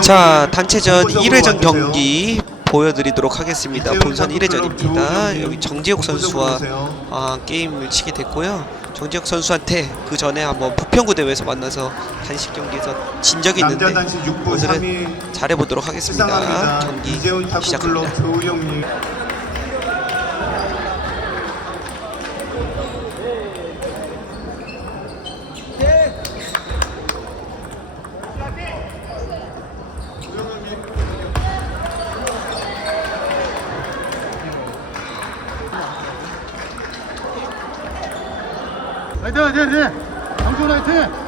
자 단체전 본부석으로 1회전 와주세요. 경기 보여드리도록 하겠습니다. 본선 탁구클럽 1회전입니다. 조우영님 여기 정지혁 본부석으로 선수와. 아, 게임을 치게 됐고요. 정지혁 선수한테 그 전에 한번 부평구 대회에서 만나서 단식 경기에서 진 적이 있는데 단식 6부 오늘은 3위 잘해보도록 하겠습니다. 경기 시작합니다. 화이팅 화이팅 화이팅. 강준 화이팅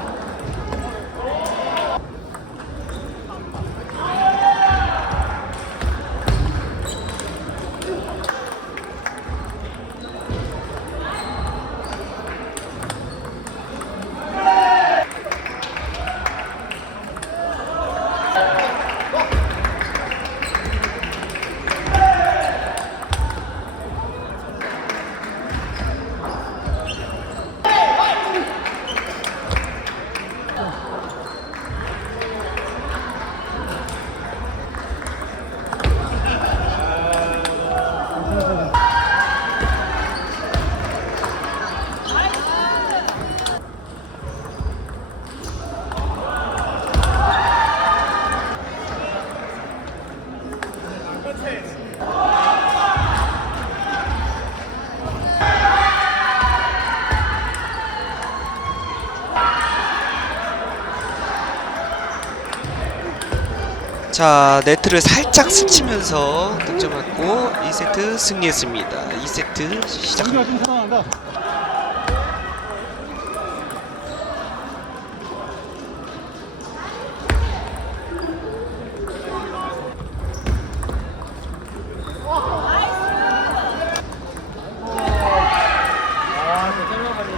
자 네트를 살짝 스치면서 득점 맞고 2세트 승리했습니다. 2세트 시작합니다. 강준아 좀 살아난다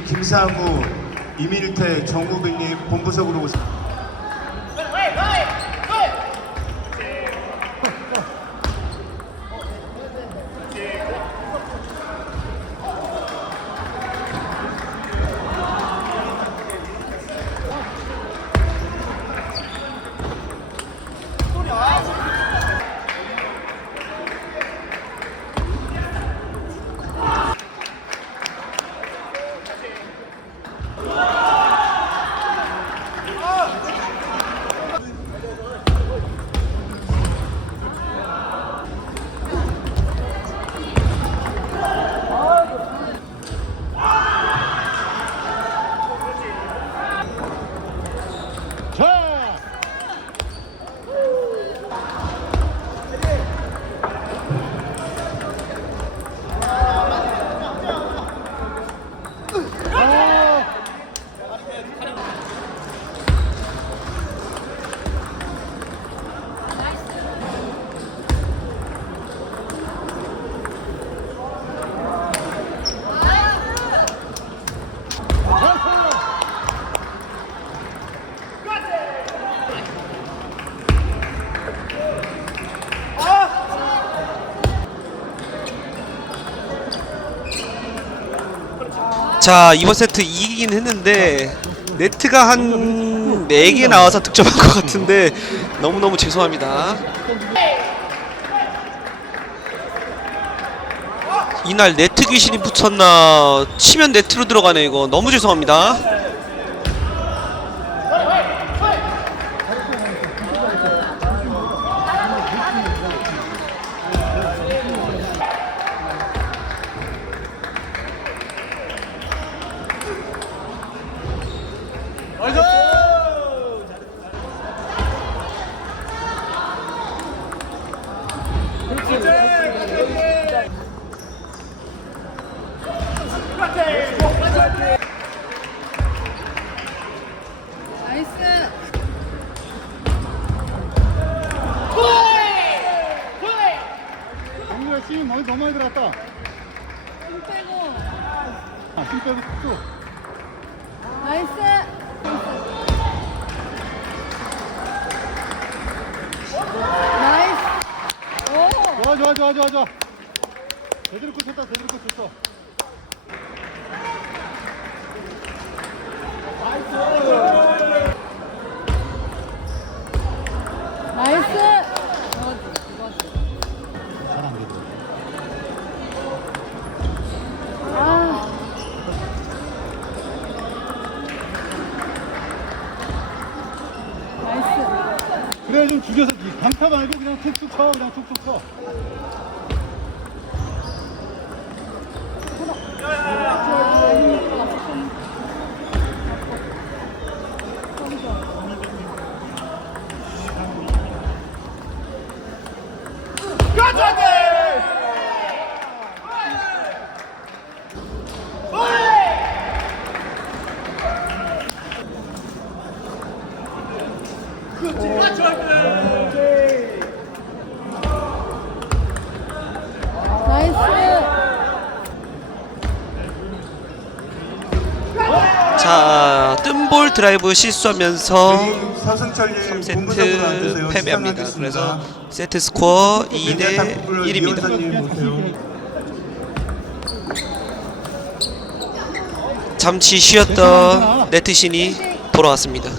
김사무 이밀태 정우빈님 본부석으로. 자 자 이번 세트 이기긴 했는데 네트가 한 4개 나와서 득점한 것 같은데 너무너무 죄송합니다. 이날 네트 귀신이 붙었나 치면 네트로 들어가네 이거. 너무 죄송합니다 강준아 힘 많이 들어갔다 힘 빼고. 아, 힘 빼고 쭉 나이스. 나이스. 오. 좋아 좋아 좋아 좋아 좋아 제대로 꽂혔다 제대로 꽂혔어 나이스. 말고 그냥 툭툭 쳐 그냥 툭툭 쳐. 아, 힘 볼 드라이브 실수하면서 저희 서승철님 본부석으로 앉으세요. 3세트 패배합니다. 그래서 세트 스코어 네, 2대 1입니다. 위원장님 오세요. 잠시 쉬었던 네트신이 돌아왔습니다.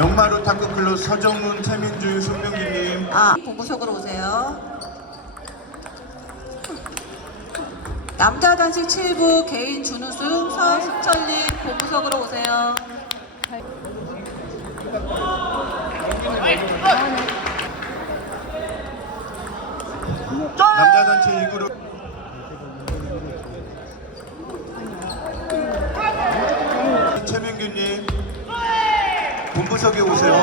영마루 탁구클럽 서정문, 최민주, 손명기님. 아 본부석으로 오세요. 남자 단식 7부 개인 준우승 서승철님 본부석으로 오세요. 남자 단체 2그룹 최민규님 본부석에 오세요.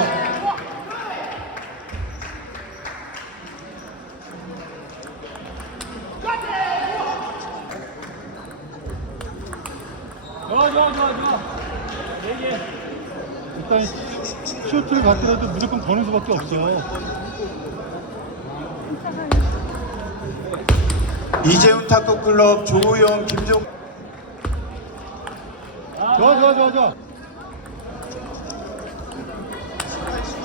일단 쇼트를 갖더라도 무조건 거는 수밖에 없어 이재훈 탁구클럽 조우영, 김종 좋아 좋아 좋아 좋아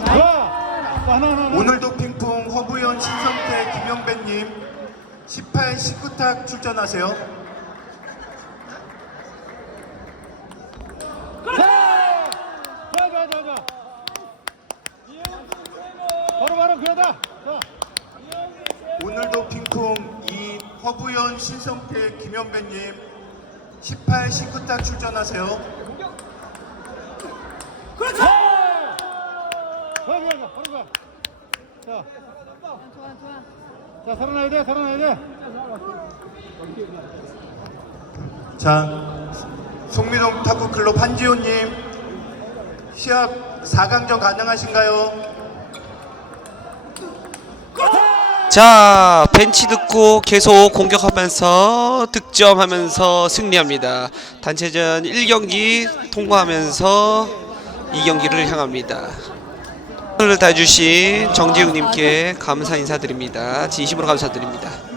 자, 하나 하나 하나 오늘도 핑퐁 허부연, 신성태, 김영배님 18, 19탁 출전하세요. 자! 좋아 좋아 좋아 좋아 바로 바로 그러다 자 오늘도 핑퐁 이 허부연, 신성태, 김영배님 18, 19탁 출전하세요. 좋아 좋아 좋아 바로 가 자, 좋아, 좋아. 자 살아나야 돼 살아나야 돼 자, 송민홍 탁구클럽 한지호님 시합 4강전 가능하신가요? 자 벤치 듣고 계속 공격하면서 득점하면서 승리합니다. 단체전 1경기 통과하면서 2경기를 향합니다. 오늘 다해주신 정지웅님께 감사 인사드립니다. 진심으로 감사드립니다.